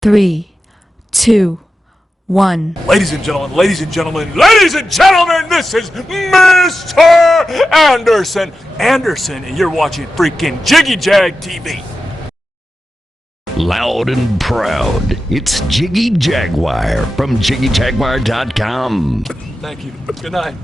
3, 2, 1. Ladies and gentlemen, ladies and gentlemen, ladies and gentlemen, this is Mr. Anderson. Anderson, and you're watching freaking Jiggy Jag TV. Loud and proud, it's Jiggy Jaguar from JiggyJaguar.com. Thank you. Good night.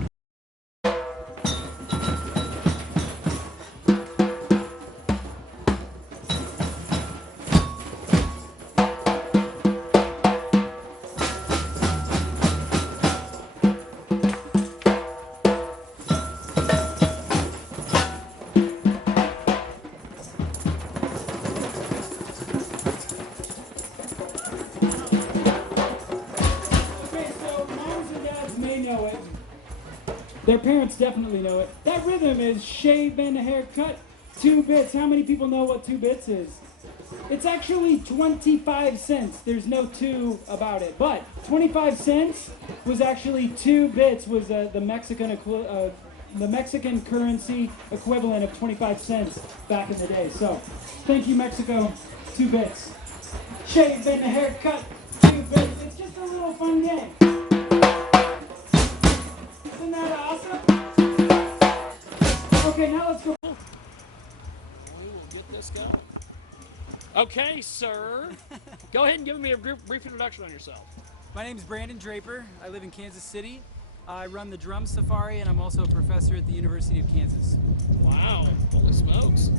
Their parents definitely know it. That rhythm is shave and a haircut, 2 bits. How many people know what 2 bits is? It's actually 25 cents. There's no 2 about it. But 25 cents was actually 2 bits was the Mexican currency equivalent of 25 cents back in the day. So thank you, Mexico. 2 bits. Shave and a haircut, 2 bits. It's just a little fun game. Isn't that awesome? Okay, now let's go. We will get this going. Okay, sir. Go ahead and give me a brief introduction on yourself. My name is Brandon Draper. I live in Kansas City. I run the drum safari, and I'm also a professor at the University of Kansas. Wow, holy smokes.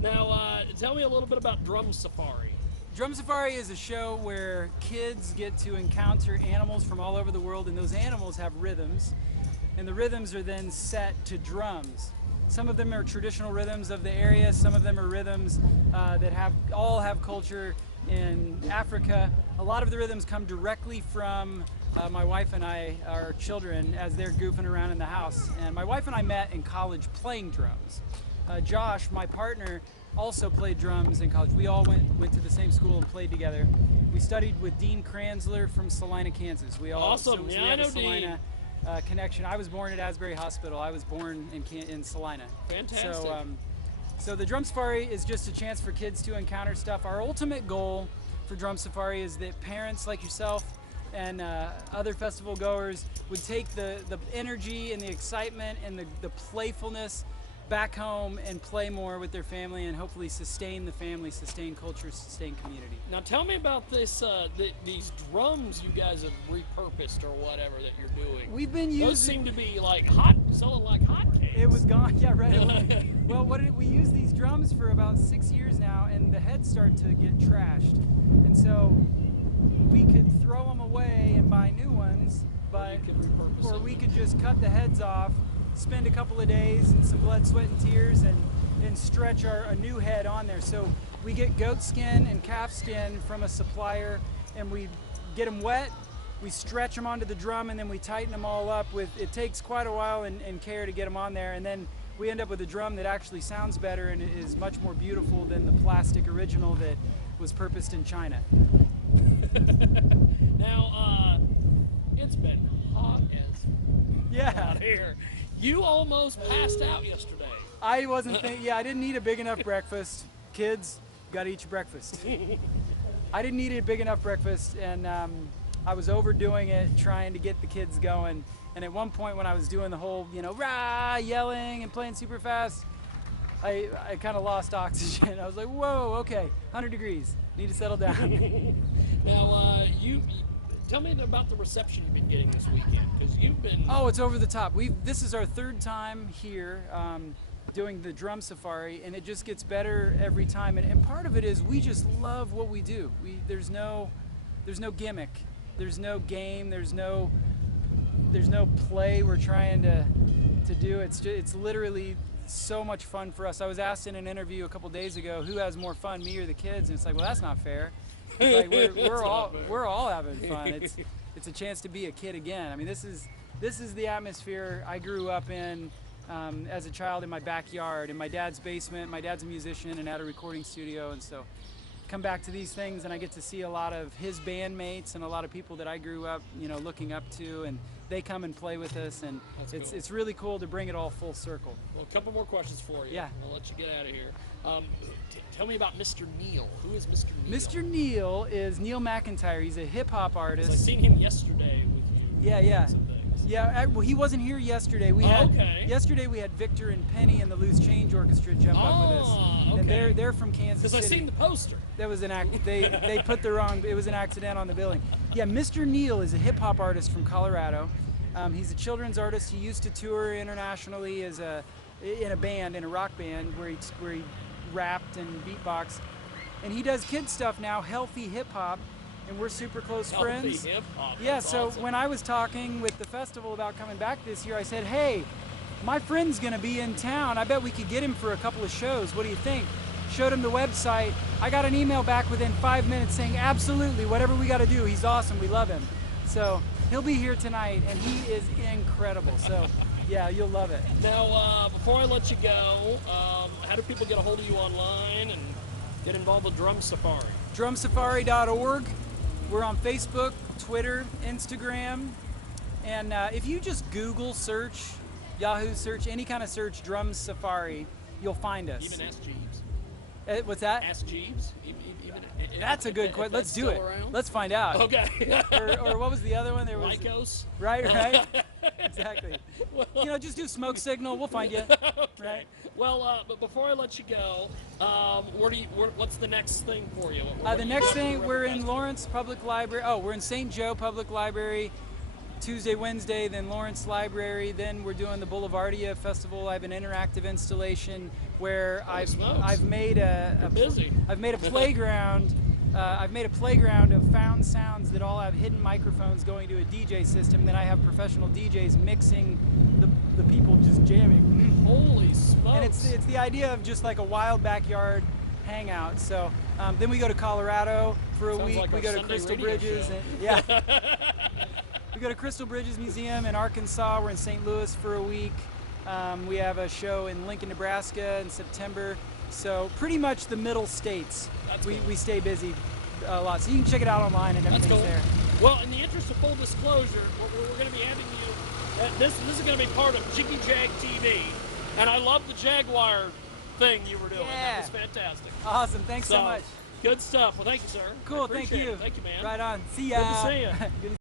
Now, tell me a little bit about Drum Safari. Drum Safari is a show where kids get to encounter animals from all over the world, and those animals have rhythms, and the rhythms are then set to drums. Some of them are traditional rhythms of the area, some of them are rhythms that all have culture in Africa. A lot of the rhythms come directly from my wife and I, our children, as they're goofing around in the house. And my wife and I met in college playing drums. Josh, my partner, also played drums in college. We all went to the same school and played together. We studied with Dean Kranzler from Salina, Kansas. We all awesome. So we have a Salina connection. I was born at Asbury Hospital. I was born in Salina. Fantastic. So the Drum Safari is just a chance for kids to encounter stuff. Our ultimate goal for Drum Safari is that parents like yourself and other festival goers would take the energy and the excitement and the playfulness back home and play more with their family and hopefully sustain the family, sustain culture, sustain community. Now tell me about this, these drums you guys have repurposed or whatever that you're doing. We've been using... Those seem to be like selling like hotcakes. It was gone, yeah, right. Well, we use these drums for about 6 years now, and the heads start to get trashed. And so we could throw them away and buy new ones, but or we could just cut the heads off, spend a couple of days and some blood, sweat, and tears and stretch a new head on there. So we get goat skin and calf skin from a supplier, and we get them wet, we stretch them onto the drum, and then we tighten them all up. It takes quite a while and care to get them on there, and then we end up with a drum that actually sounds better and is much more beautiful than the plastic original that was purposed in China. Now, it's been hot as out here. You almost passed out yesterday. I wasn't thinking, I didn't eat a big enough breakfast. Kids, gotta eat your breakfast. I didn't eat a big enough breakfast, and I was overdoing it, trying to get the kids going. And at one point when I was doing the whole, rah, yelling and playing super fast, I kind of lost oxygen. I was like, whoa, okay, 100 degrees, need to settle down. Now, tell me about the reception you've been getting this weekend, because you've been... Oh, it's over the top. This is our 3rd time here doing the Drum Safari, and it just gets better every time. And part of it is we just love what we do. There's no gimmick, there's no game, there's no play we're trying to do. It's literally so much fun for us. I was asked in an interview a couple days ago, who has more fun, me or the kids? And it's like, well, that's not fair. Like we're all having fun. It's a chance to be a kid again. I mean, this is the atmosphere I grew up in as a child, in my backyard, in my dad's basement. My dad's a musician and had a recording studio, and so come back to these things and I get to see a lot of his bandmates and a lot of people that I grew up, looking up to, and they come and play with us, and it's really cool to bring it all full circle. Well, a couple more questions for you. Yeah. I'll let you get out of here. Tell me about Mr. Neil. Who is Mr. Neil? Mr. Neil is Neil McIntyre. He's a hip hop artist. I seen him yesterday with you. Yeah. Some things. Yeah, well, he wasn't here yesterday. Yesterday we had Victor and Penny and the Loose Change Orchestra jump up with us. Okay. And they're from Kansas City. Because I seen the poster. That was an they put the wrong. It was an accident on the billing. Yeah, Mr. Neil is a hip hop artist from Colorado. He's a children's artist. He used to tour internationally in a rock band where he rapped and beatboxed, and he does kid stuff now, healthy hip hop, and we're super close friends. Hip hop. Yeah, That's so awesome. when I was talking with the festival about coming back this year, I said, hey, my friend's gonna be in town. I bet we could get him for a couple of shows. What do you think? Showed him the website. I got an email back within 5 minutes saying, absolutely, whatever we gotta do. He's awesome, we love him. So he'll be here tonight, and he is incredible. So yeah, you'll love it. Now, before I let you go, how do people get a hold of you online and get involved with Drum Safari? Drumsafari.org. We're on Facebook, Twitter, Instagram, and if you just Google search, Yahoo search, any kind of search, Drum Safari, you'll find us. Even Ask Jeeves. What's that? Ask Jeeves? That's a good question. Let's do it. Around? Let's find out. Okay. or what was the other one? There was Lycos? Right. Exactly. Just do Smoke Signal. We'll find you. Okay. Right. Well, but before I let you go, what's the next thing for you? The next thing, we're in Lawrence Public Library. Oh, we're in St. Joe Public Library Tuesday, Wednesday, then Lawrence Library. Then we're doing the Boulevardia Festival. I have an interactive installation where I've made a playground. I've made a playground of found sounds that all have hidden microphones going to a DJ system. Then I have professional DJs mixing the people just jamming. Holy smokes! And it's the idea of just like a wild backyard hangout. So then we go to Colorado for a week. Like we go to Sunday Crystal radio Bridges. show. We go to Crystal Bridges Museum in Arkansas. We're in St. Louis for a week. We have a show in Lincoln, Nebraska in September. So pretty much the middle states. We stay busy a lot. So you can check it out online and everything's there. Well, in the interest of full disclosure, we're going to be handing you, this is going to be part of Jiggy Jag TV. And I love the Jaguar thing you were doing. Yeah. That was fantastic. Awesome. Thanks so much. Good stuff. Well, thank you, sir. Cool. I Thank appreciate you. it. Thank you, man. Right on. See ya. Good to see you. Good to